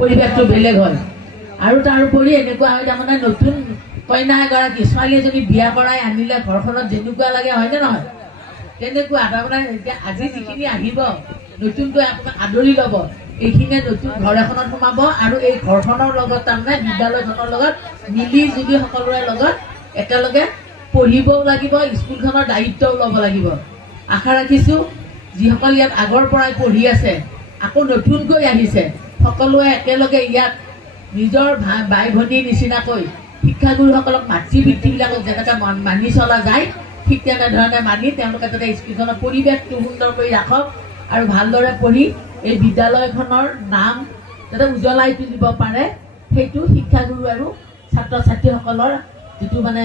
পৰিৱেশটো বেলেগ হয়। আৰু তাৰোপৰি এনেকুৱা হয় তাৰমানে নতুন কইনা এগৰাকী ছোৱালী এজনী বিয়া কৰাই আনিলে ঘৰখনত যেনেকুৱা লাগে হয়নে নহয়, তেনেকুৱা তাৰমানে এতিয়া আজি যিখিনি আহিব নতুনকৈ আপোনাক আদৰি ল'ব, এইখিনিয়ে নতুন ঘৰ এখনত সোমাব আৰু এই ঘৰখনৰ লগত তাৰমানে বিদ্যালয়খনৰ লগত মিলি জুলি সকলোৰে লগত একেলগে পঢ়িবও লাগিব, স্কুলখনৰ দায়িত্বও ল'ব লাগিব। আশা ৰাখিছোঁ যিসকল ইয়াত আগৰ পৰাই পঢ়ি আছে আকৌ নতুনকৈ আহিছে সকলোৱে একেলগে ইয়াত নিজৰ বাই ভনীৰ নিচিনাকৈ শিক্ষাগুৰুসকলক মাতৃবৃত্তিবিলাকক যেনেকৈ মানি চলা যায় ঠিক তেনেধৰণে মানি তেওঁলোকে যাতে স্কুলখনৰ পৰিৱেশটো সুন্দৰ কৰি ৰাখক আৰু ভালদৰে পঢ়ি এই বিদ্যালয়খনৰ নাম যাতে উজ্বলাই তুলিব পাৰে, সেইটো শিক্ষাগুৰু আৰু ছাত্ৰ ছাত্ৰীসকলৰ যিটো মানে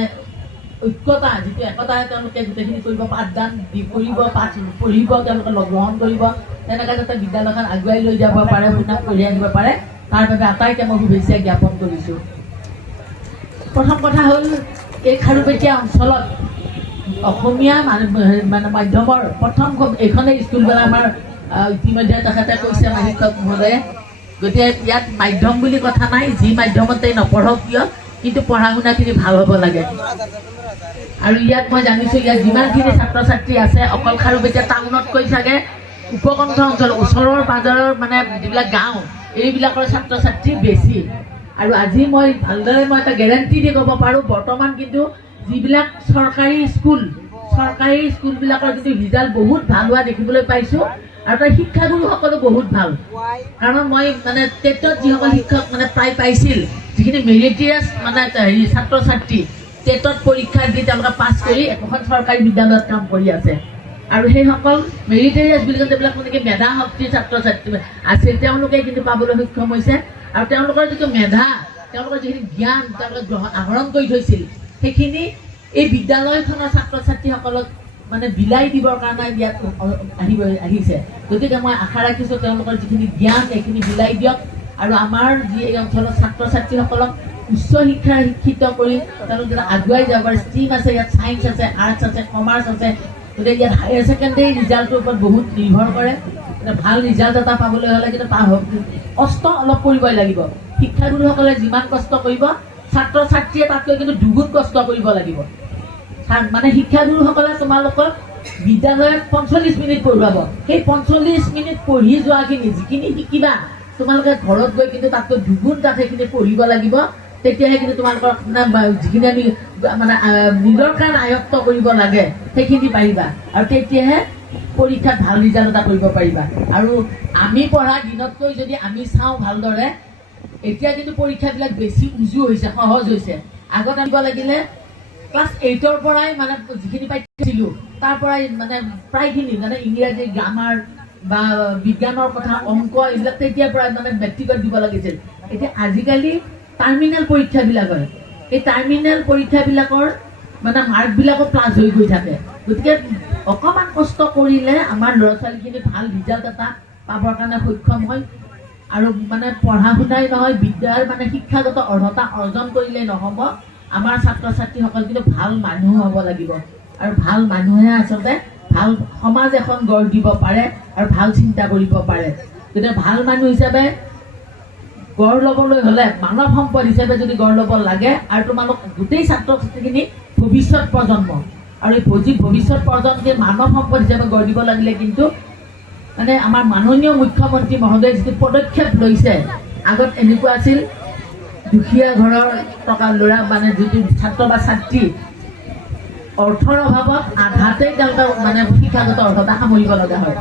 ঐক্যতা, যিটো একতা তেওঁলোকে গোটেইখিনি কৰিব, পাঠদান কৰিব, পাঠ পঢ়িব, তেওঁলোকে গ্ৰহণ কৰিব, তেনেকৈ যাতে বিদ্যালয়খন আগুৱাই লৈ যাব পাৰে, সুনাম কঢ়িয়াই আনিব পাৰে, তাৰ বাবে আটাইকে মই শুভেচ্ছা জ্ঞাপন কৰিছোঁ। প্ৰথম কথা হ'ল এই খাৰুপেটীয়া অঞ্চলত অসমীয়া মানে মাধ্যমৰ প্ৰথম এইখনেই স্কুল বোলা আমাৰ ইতিমধ্যে তেখেতে কৈছে আমাৰ শিক্ষক মহোদয়ে, গতিকে ইয়াত মাধ্যম বুলি কথা নাই, যি মাধ্যমতে নপঢ়ক কিয় কিন্তু পঢ়া শুনাখিনি ভাল হ'ব লাগে। আৰু ইয়াত মই জানিছোঁ ইয়াত যিমানখিনি ছাত্ৰ ছাত্ৰী আছে অকল খাৰুপেটীয়া টাউনতকৈ চাগে উপকণ্ঠ অঞ্চল ওচৰৰ পাজৰৰ মানে যিবিলাক গাঁও এইবিলাকৰ ছাত্ৰ ছাত্ৰী বেছি। আৰু আজি মই ভালদৰে এটা গেৰেণ্টি দি ক'ব পাৰোঁ বৰ্তমান কিন্তু যিবিলাক চৰকাৰী স্কুলবিলাকৰ কিন্তু ৰিজাল্ট বহুত ভাল হোৱা দেখিবলৈ পাইছোঁ আৰু তাৰ শিক্ষাগুৰুসকলো বহুত ভাল। কাৰণ মই মানে টেটত যিসকল শিক্ষক মানে প্ৰায় পাইছিল, যিখিনি মেৰিটিয়াছ মানে ছাত্ৰ ছাত্ৰী টেটত পৰীক্ষা দি তেওঁলোকে পাছ কৰি একোখন চৰকাৰী বিদ্যালয়ত কাম কৰি আছে। আৰু সেইসকল মেৰিটেৰিয়াছ বুলি যিবিলাক মানে কি মেধা শক্তিৰ ছাত্ৰ ছাত্ৰী আছিল তেওঁলোকে কিন্তু পাবলৈ সক্ষম হৈছে। আৰু তেওঁলোকৰ যিটো মেধা, তেওঁলোকৰ যিখিনি জ্ঞান তেওঁলোকে আহৰণ কৰি থৈছিল সেইখিনি এই বিদ্যালয়খনৰ ছাত্ৰ ছাত্ৰীসকলক মানে বিলাই দিবৰ কাৰণে ইয়াত আহিছে। গতিকে মই আশা ৰাখিছোঁ তেওঁলোকৰ যিখিনি জ্ঞান এইখিনি বিলাই দিয়ক আৰু আমাৰ যি এই অঞ্চলৰ ছাত্ৰ ছাত্ৰীসকলক উচ্চ শিক্ষা শিক্ষিত কৰি তেওঁলোক যাতে আগুৱাই যাব পাৰে। ষ্ট্ৰীম আছে ইয়াত, ছায়েন্স আছে, আৰ্টছ আছে, কমাৰ্চ আছে, গতিকে ইয়াত হায়াৰ ছেকেণ্ডেৰী ৰিজাল্টটোৰ ওপৰত বহুত নিৰ্ভৰ কৰে। ভাল ৰিজাল্ট এটা পাবলৈ হ'লে কিন্তু কষ্ট অলপ কৰিবই লাগিব। শিক্ষাগুৰুসকলে যিমান কষ্ট কৰিব ছাত্ৰ ছাত্ৰীয়ে তাতকৈ কিন্তু দুগুণ কষ্ট কৰিব লাগিব। মানে শিক্ষাগুৰুসকলে তোমালোকক বিদ্যালয়ত 45 মিনিট পঢ়ুৱাব, সেই 45 মিনিট পঢ়ি যোৱাখিনি যিখিনি শিকিবা তোমালোকে ঘৰত গৈ কিন্তু তাতকৈ দুগুণ তাত সেইখিনি পঢ়িব লাগিব। তেতিয়াহে কিন্তু তোমালোকৰ যিখিনি আমি মানে নিজৰ কাৰণে আয়ত্ত কৰিব লাগে সেইখিনি পাৰিবা আৰু তেতিয়াহে পৰীক্ষাত ভাল ৰিজাল্ট এটা কৰিব পাৰিবা। আৰু আমি পঢ়া দিনতকৈ যদি আমি চাওঁ ভালদৰে এতিয়া কিন্তু পৰীক্ষাবিলাক বেছি উজু হৈছে, সহজ হৈছে। আগত আনিব লাগিলে ক্লাছ 8ৰ পৰাই মানে যিখিনি পাইছিলোঁ তাৰ পৰাই মানে প্ৰায়খিনি মানে ইংৰাজী, গ্ৰামাৰ বা বিজ্ঞানৰ কথা, অংক এইবিলাক তেতিয়াৰ পৰা মানে মেট্ৰিকত দিব লাগিছিল। এতিয়া আজিকালি টাৰ্মিনেল পৰীক্ষাবিলাক হয়, এই টাৰ্মিনেল পৰীক্ষাবিলাকৰ মানে মাৰ্কবিলাকো প্লাছ হৈ গৈ থাকে। গতিকে অকণমান কষ্ট কৰিলে আমাৰ ল'ৰা ছোৱালীখিনি ভাল ৰিজাল্ট এটা পাবৰ কাৰণে সক্ষম হয়। আৰু মানে পঢ়া শুনাই নহয়, বিদ্যাৰ মানে শিক্ষাগত অৰ্হতা অৰ্জন কৰিলেই নহ'ব, আমাৰ ছাত্ৰ ছাত্ৰীসকল কিন্তু ভাল মানুহ হ'ব লাগিব। আৰু ভাল মানুহে আচলতে ভাল সমাজ এখন গঢ় দিব পাৰে আৰু ভাল চিন্তা কৰিব পাৰে। গতিকে ভাল মানুহ হিচাপে গঢ় ল'বলৈ হ'লে, মানৱ সম্পদ হিচাপে যদি গঢ় ল'ব লাগে আৰু তোমালোক গোটেই ছাত্ৰ ছাত্ৰীখিনি ভৱিষ্যত প্ৰজন্ম আৰু এই ভৱিষ্যত প্ৰজন্মকে মানৱ সম্পদ হিচাপে গঢ় দিব লাগিলে কিন্তু মানে আমাৰ মাননীয় মুখ্যমন্ত্ৰী মহোদয়ে যিটো পদক্ষেপ লৈছে, আগত এনেকুৱা আছিল দুখীয়া ঘৰৰ টকা ল'ৰা মানে যিটো ছাত্ৰ বা ছাত্ৰী অৰ্থৰ অভাৱত আধাতেই তেওঁলোকে মানে শিক্ষাগত অৰ্হতা সামৰিব লগা হয়।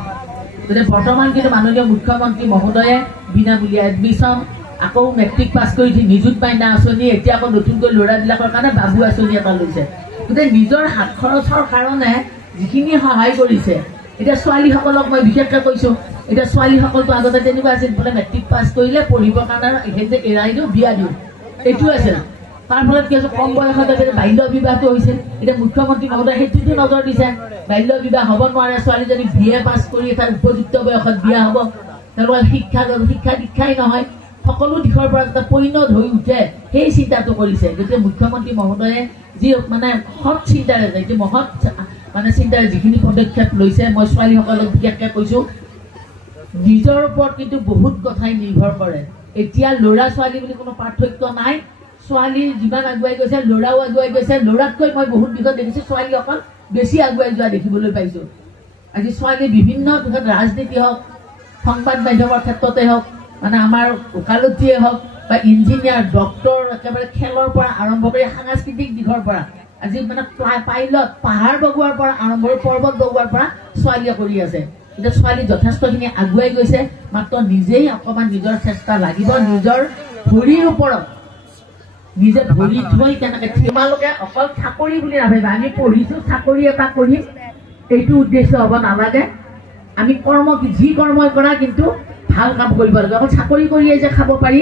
গতিকে বৰ্তমান কিন্তু মাননীয় মুখ্যমন্ত্ৰী মহোদয়ে বিনামূলীয়া এডমিশ্যন, আকৌ মেট্ৰিক পাছ কৰি নিযুত মাইনা আঁচনি, এতিয়া আকৌ নতুনকৈ ল'ৰাবিলাকৰ কাৰণে বাবু আঁচনি এটা লৈছে। গতিকে নিজৰ হাত খৰচৰ কাৰণে যিখিনি সহায় কৰিছে, এতিয়া ছোৱালীসকলক মই বিশেষকৈ কৈছোঁ, এতিয়া ছোৱালীসকলতো আগতে তেনেকুৱা আছিল বোলে মেট্ৰিক পাছ কৰিলে পঢ়িবৰ কাৰণে এইখিনিতে এৰাই দিওঁ, বিয়া দিওঁ, এইটো আছিল। তাৰ ফলত কি হৈছে, কম বয়সতে বাল্য বিবাহটো হৈছিল। এতিয়া মুখ্যমন্ত্ৰী মহোদয়ে সেইটোতো নজৰ দিছে, বাল্য বিবাহ হ'ব নোৱাৰে, ছোৱালীজনী BA পাছ কৰি তাৰ উপযুক্ত বয়সত বিয়া হ'ব, তেওঁলোকৰ শিক্ষাই নহয়, সকলো দিশৰ পৰা যাতে পৰিণত হৈ উঠে সেই চিন্তাটো কৰিছে। গতিকে মুখ্যমন্ত্ৰী মহোদয়ে যি মানে সৎ চিন্তাৰে যি মহৎ মানে চিন্তাৰে যিখিনি পদক্ষেপ লৈছে, মই ছোৱালীসকলক বিশেষকৈ কৈছোঁ নিজৰ ওপৰত কিন্তু বহুত কথাই নিৰ্ভৰ কৰে। এতিয়া ল'ৰা ছোৱালী বুলি কোনো পাৰ্থক্য নাই, ছোৱালী যিমান আগুৱাই গৈছে ল'ৰাও আগুৱাই গৈছে। ল'ৰাতকৈ মই বহুত দিশত দেখিছোঁ ছোৱালী অকল বেছি আগুৱাই যোৱা দেখিবলৈ পাইছোঁ। আজি ছোৱালী বিভিন্ন দিশত ৰাজনীতি হওক, সংবাদ মাধ্যমৰ ক্ষেত্ৰতে হওক, মানে আমাৰ ওকালতিয়ে হওক বা ইঞ্জিনিয়াৰ, ডক্তৰ, একেবাৰে খেলৰ পৰা আৰম্ভ কৰি সাংস্কৃতিক দিশৰ পৰা আজি মানে পাইলট, পাহাৰ বগোৱাৰ পৰা আৰম্ভ কৰি পৰ্বত বগোৱাৰ পৰা ছোৱালীয়ে কৰি আছে। এতিয়া ছোৱালী যথেষ্টখিনি আগুৱাই গৈছে, মাত্ৰ নিজেই অকণমান নিজৰ চেষ্টা লাগিব, নিজৰ ভৰিৰ ওপৰত নিজে ভৰি থৈ তেনেকৈ। তোমালোকে অকল চাকৰি বুলি নাভাবিবা, আমি পঢ়িছোঁ চাকৰি এটা কৰিম এইটো উদ্দেশ্য হ'ব নালাগে। আমি যি কৰ্মই কৰা কিন্তু ভাল কাম কৰিব লাগিব। অকল চাকৰি কৰিয়ে যে খাব পাৰি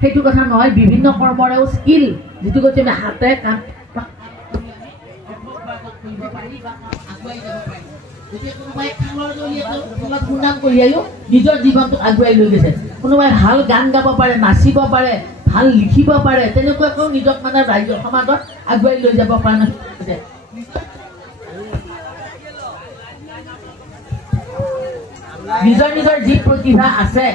সেইটো কথা নহয়। বিভিন্ন কৰ্মৰেও স্কিল, যিটো কৈছে আমি হাতে কাম কোনোবাই খেলৰ জৰিয়তে সুনাম কঢ়িয়াইও নিজৰ জীৱনটোক আগুৱাই লৈ গৈছে। কোনোবাই ভাল গান গাব পাৰে, নাচিব পাৰে, ভাল লিখিব পাৰে, তেনেকুৱাকৈও নিজক মানে ৰাজ্য সমাজত আগুৱাই লৈ যাব পৰা নাই। নিজৰ নিজৰ যি প্ৰতিভা আছে